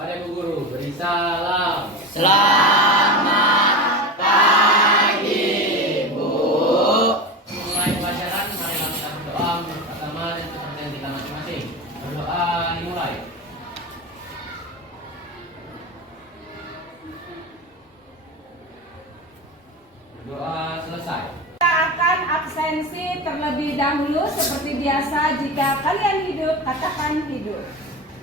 Kepada Bu Guru, beri salam. Selamat pagi, Bu. Mulai pembelajaran, marilah kita berdoa menurut agama dan kepercayaan kita masing-masing. Berdoa dimulai. Berdoa selesai. Kita akan absensi terlebih dahulu seperti biasa. Jika kalian hidup, katakan hidup.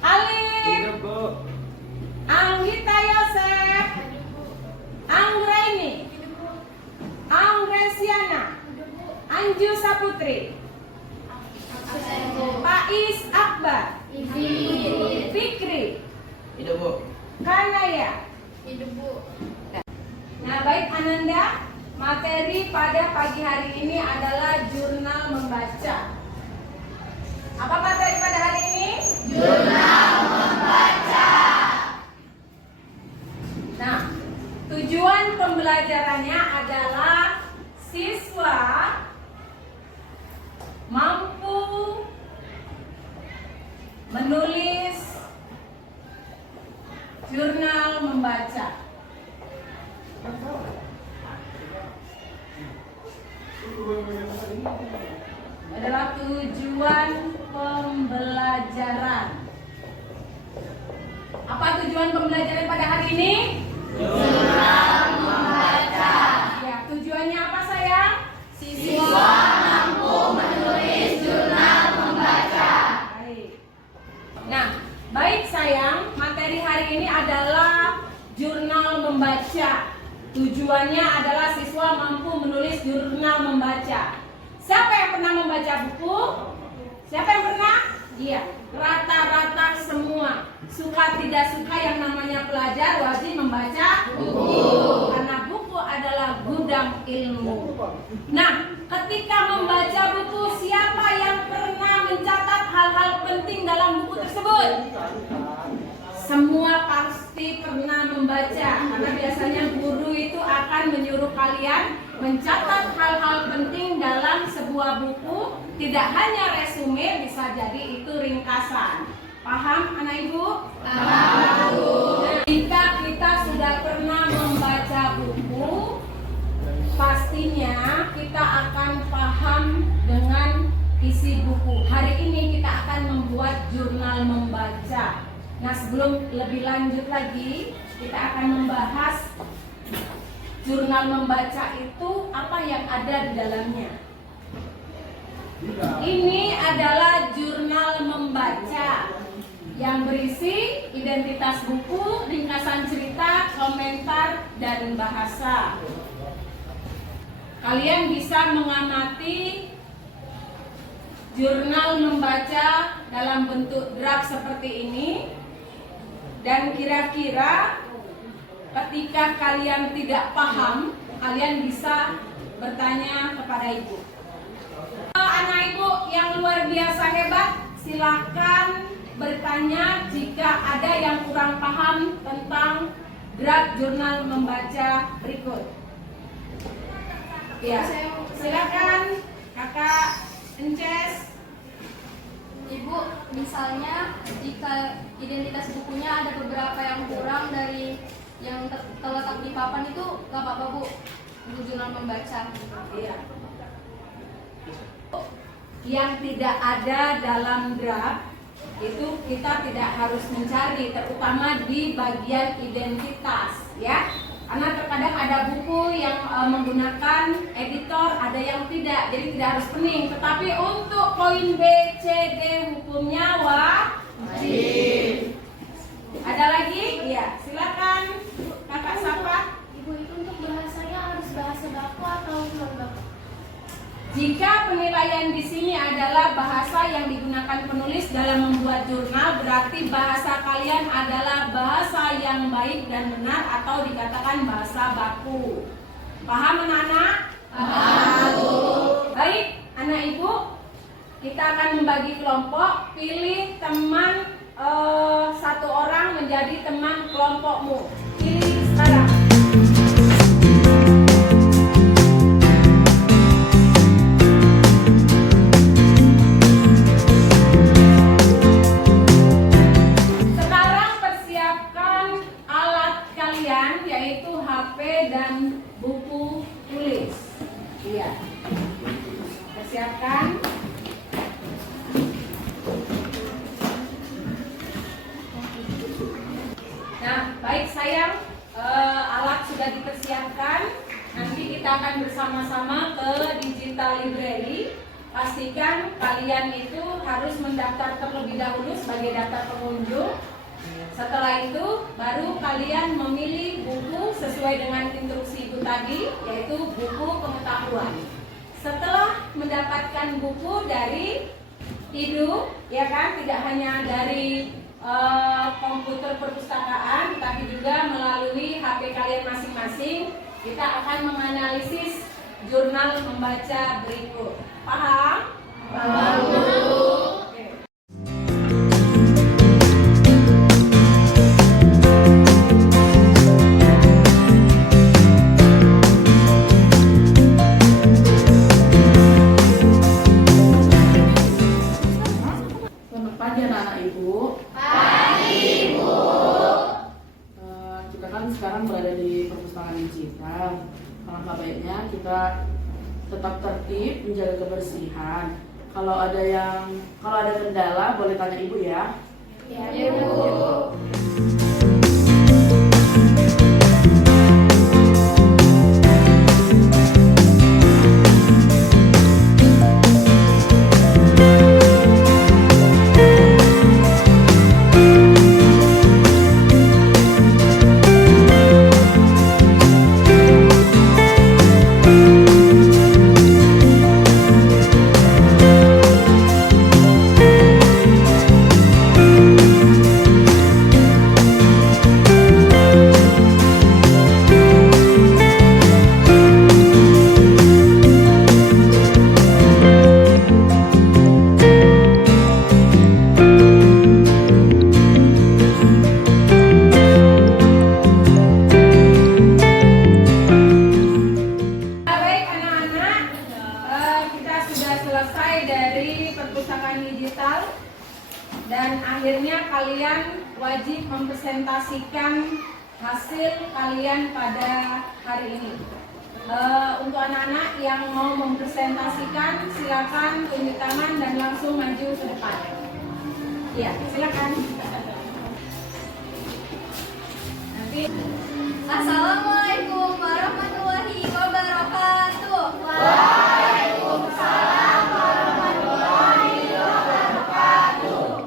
Alif, Bu. Anggita Yosef, Anggraini, Anggresiana, Anju Saputri, Pais Akbar, Fikri, Hidup, Bu. Kanaya. Nah, baik Ananda, materi pada pagi hari ini adalah jurnal membaca. Apa materi pada hari ini? Jurnal membaca. Nah, tujuan pembelajarannya adalah siswa mampu menulis jurnal membaca. Adalah tujuan pembelajaran. Apa tujuan pembelajaran pada hari ini? Jurnal membaca. Ya, tujuannya apa sayang? Siswa mampu menulis jurnal membaca. Baik. Nah, baik sayang, materi hari ini adalah jurnal membaca. Tujuannya adalah siswa mampu menulis jurnal membaca. Siapa yang pernah membaca buku? Siapa yang pernah? Iya, rata-rata semua. Suka tidak suka yang namanya pelajar wajib membaca buku. Karena buku adalah gudang ilmu. Nah, ketika membaca buku, siapa yang pernah mencatat hal-hal penting dalam buku tersebut? Semua pasti pernah membaca, karena biasanya guru itu akan menyuruh kalian mencatat hal-hal penting dalam sebuah buku. Tidak hanya resume, bisa jadi itu ringkasan. Paham anak ibu? Paham, Bu. Jika kita sudah pernah membaca buku, pastinya kita akan paham dengan isi buku. Hari ini kita akan membuat jurnal membaca. Nah, sebelum lebih lanjut lagi, kita akan membahas jurnal membaca itu apa yang ada di dalamnya. Ini adalah jurnal membaca yang berisi identitas buku, ringkasan cerita, komentar, dan bahasa. Kalian bisa mengamati jurnal membaca dalam bentuk draft seperti ini. Dan kira-kira ketika kalian tidak paham, kalian bisa bertanya kepada ibu. Anak ibu yang luar biasa hebat, silakan bertanya jika ada yang kurang paham tentang draft jurnal membaca berikut. Ya, silakan Kakak Ences. Ibu, misalnya jika identitas bukunya ada beberapa yang kurang dari yang terletak di papan itu gak apa-apa, Bu. Bu jurnal membaca. Iya. Yang tidak ada dalam draft itu kita tidak harus mencari, terutama di bagian identitas, ya. Karena terkadang ada buku yang menggunakan editor, ada yang tidak, jadi tidak harus pening. Tetapi untuk poin B, C, D hukumnya wajib. Ada lagi? Iya, silakan Kakak Safa. Ibu, itu untuk bahasanya harus bahasa baku atau non baku? Jika penilaian di sini adalah bahasa yang digunakan penulis dalam membuat jurnal, berarti bahasa kalian adalah bahasa yang baik dan benar atau dikatakan bahasa baku. Paham anak-anak? Paham. Baik, anak ibu, kita akan membagi kelompok. Pilih teman satu orang menjadi teman kelompokmu. Pilih sekarang. Sekarang persiapkan dan buku tulis. Iya. Persiapkan. Nah, baik sayang, alat sudah dipersiapkan. Nanti kita akan bersama-sama ke digital library. Pastikan kalian itu harus mendaftar terlebih dahulu sebagai daftar pengunjung. Setelah itu baru kalian memilih buku sesuai dengan instruksi ibu tadi, yaitu buku pengetahuan. Setelah mendapatkan buku dari Idu, ya kan, tidak hanya dari komputer perpustakaan, tapi juga melalui HP kalian masing-masing, kita akan menganalisis jurnal membaca berikut. Paham? Paham. Oke. Selamat pagi anak-anak ibu. Pagi, Ibu. Kita kan sekarang berada di perpustakaan digital. Alangkah baiknya kita tetap tertib, menjaga kebersihan. Kalau ada kendala boleh tanya ibu ya. Ya, Ibu. Baik anak-anak, kita sudah selesai dari perpustakaan digital dan akhirnya kalian wajib mempresentasikan hasil kalian pada hari ini. Untuk anak-anak yang mau mempresentasikan, silakan tunjuk tangan dan langsung maju ke depan. Iya, silakan. Nanti. Assalamualaikum warahmatullahi wabarakatuh.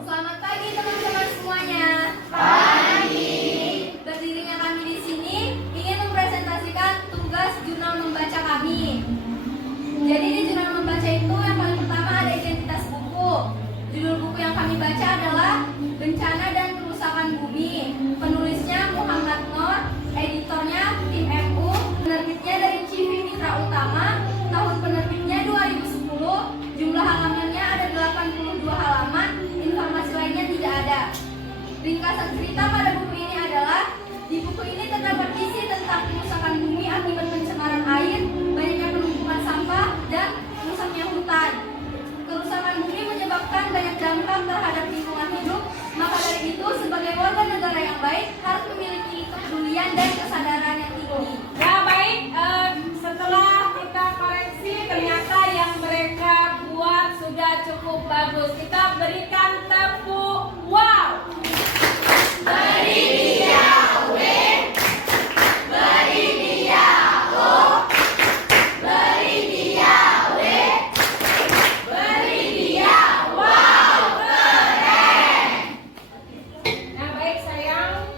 Selamat pagi teman-teman semuanya. Pagi. Berdirinya kami di sini ingin mempresentasikan tugas jurnal membaca kami. Jadi di jurnal membaca itu yang paling pertama ada identitas buku. Judul buku yang kami baca adalah Bencana dan Kerusakan Bumi. Penulisnya Muhammad Nur, editornya Tim MU, penerbitnya dari CV Mitra Utama, tahun penerbitnya 2010, jumlah halamannya ada 82 halaman, informasi lainnya tidak ada. Ringkasan cerita pada buku ini adalah, di buku ini terdapat isi tentang kerusakan bumi akibat pencemaran air, banyaknya penumpukan sampah, dan rusaknya hutan. Kerusakan bumi menyebabkan banyak dampak terhadap lingkungan hidup, maka dari itu sebagai warga negara yang baik harus memiliki kepedulian dan kesadaran yang tinggi. Ya baik, setelah kita koreksi ternyata yang mereka buat sudah cukup bagus. Kita berikan tepuk wow. Beri dia W, beri dia O, beri dia W, beri dia wow, keren. Nah baik sayang,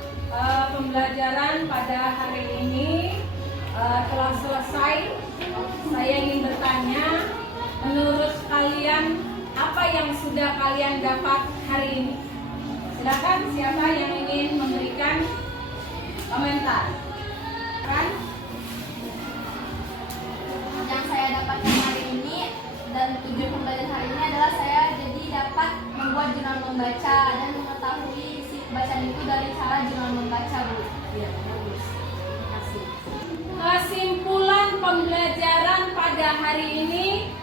pembelajaran pada hari ini telah selesai. Saya ingin bertanya, menurut kalian apa yang sudah kalian dapat hari ini? Silakan, siapa yang ingin memberikan komentar? Kan? Yang saya dapatkan hari ini dan tujuan pembelajaran hari ini adalah saya jadi dapat membuat jurnal membaca dan mengetahui isi bacaan itu dari cara jurnal membaca, Bu. Ya, bagus. Terima kasih. Kesimpulan pembelajaran pada hari ini,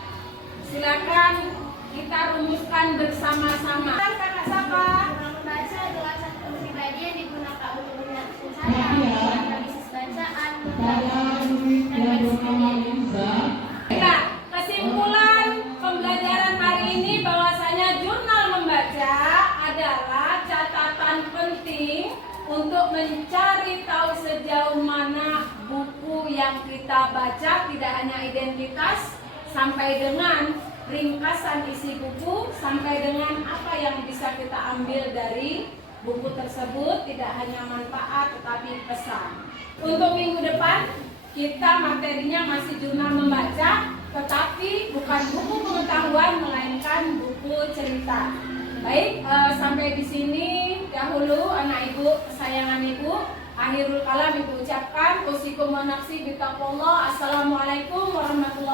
silakan kita rumuskan bersama-sama. Kakak Sapa. Jurnal membaca adalah satu pribadi yang digunakan untuk menyatukan saya. untuk mencari tahu sejauh mana buku yang kita baca, tidak hanya identitas, sampai dengan ringkasan isi buku, sampai dengan apa yang bisa kita ambil dari buku tersebut, tidak hanya manfaat tetapi pesan. Untuk minggu depan kita materinya masih jurnal membaca, tetapi bukan buku pengetahuan melainkan buku cerita. Baik, sampai di sini dahulu anak ibu kesayangan ibu. Akhirul kalam ibu ucapkan usikum wa nafsi bitaqwallah. Assalamualaikum warahmatullahi